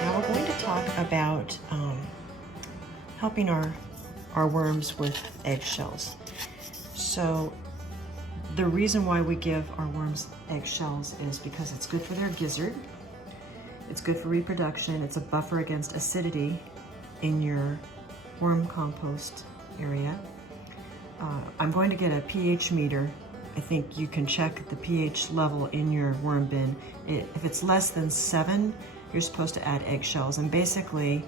Now we're going to talk about helping our worms with eggshells. So the reason why we give our worms eggshells is because it's good for their gizzard, it's good for reproduction, it's a buffer against acidity in your worm compost area. I'm going to get a pH meter. I think you can check the pH level in your worm bin. If it's less than 7, you're supposed to add eggshells. And basically,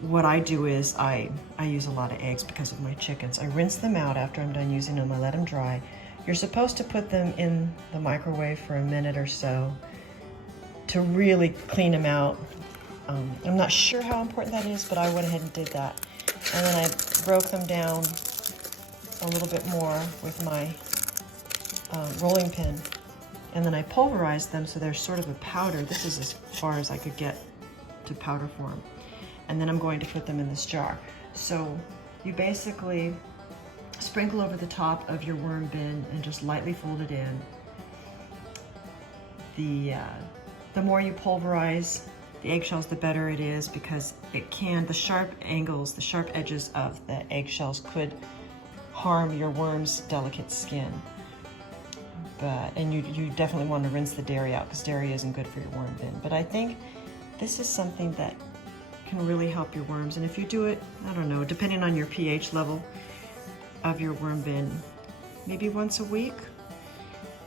what I do is I use a lot of eggs because of my chickens. I rinse them out after I'm done using them. I let them dry. You're supposed to put them in the microwave for a minute or so to really clean them out. I'm not sure how important that is, but I went ahead and did that. And then I broke them down a little bit more with my rolling pin. And then I pulverized them so they're sort of a powder. This is as far as I could get to powder form. And then I'm going to put them in this jar. So you basically sprinkle over the top of your worm bin and just lightly fold it in. The more you pulverize the eggshells, the better it is, because the sharp angles, the sharp edges of the eggshells could harm your worm's delicate skin. And you definitely want to rinse the dairy out, because dairy isn't good for your worm bin. But I think this is something that can really help your worms. And if you do it, I don't know, depending on your pH level of your worm bin, maybe once a week.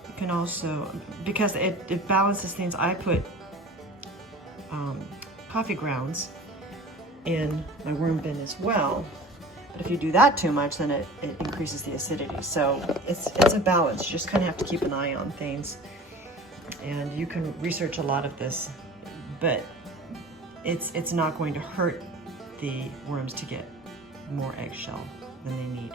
You can also, because it balances things, I put coffee grounds in my worm bin as well. But if you do that too much, then it increases the acidity. So it's a balance. You just kind of have to keep an eye on things. And you can research a lot of this, but it's not going to hurt the worms to get more eggshell than they need.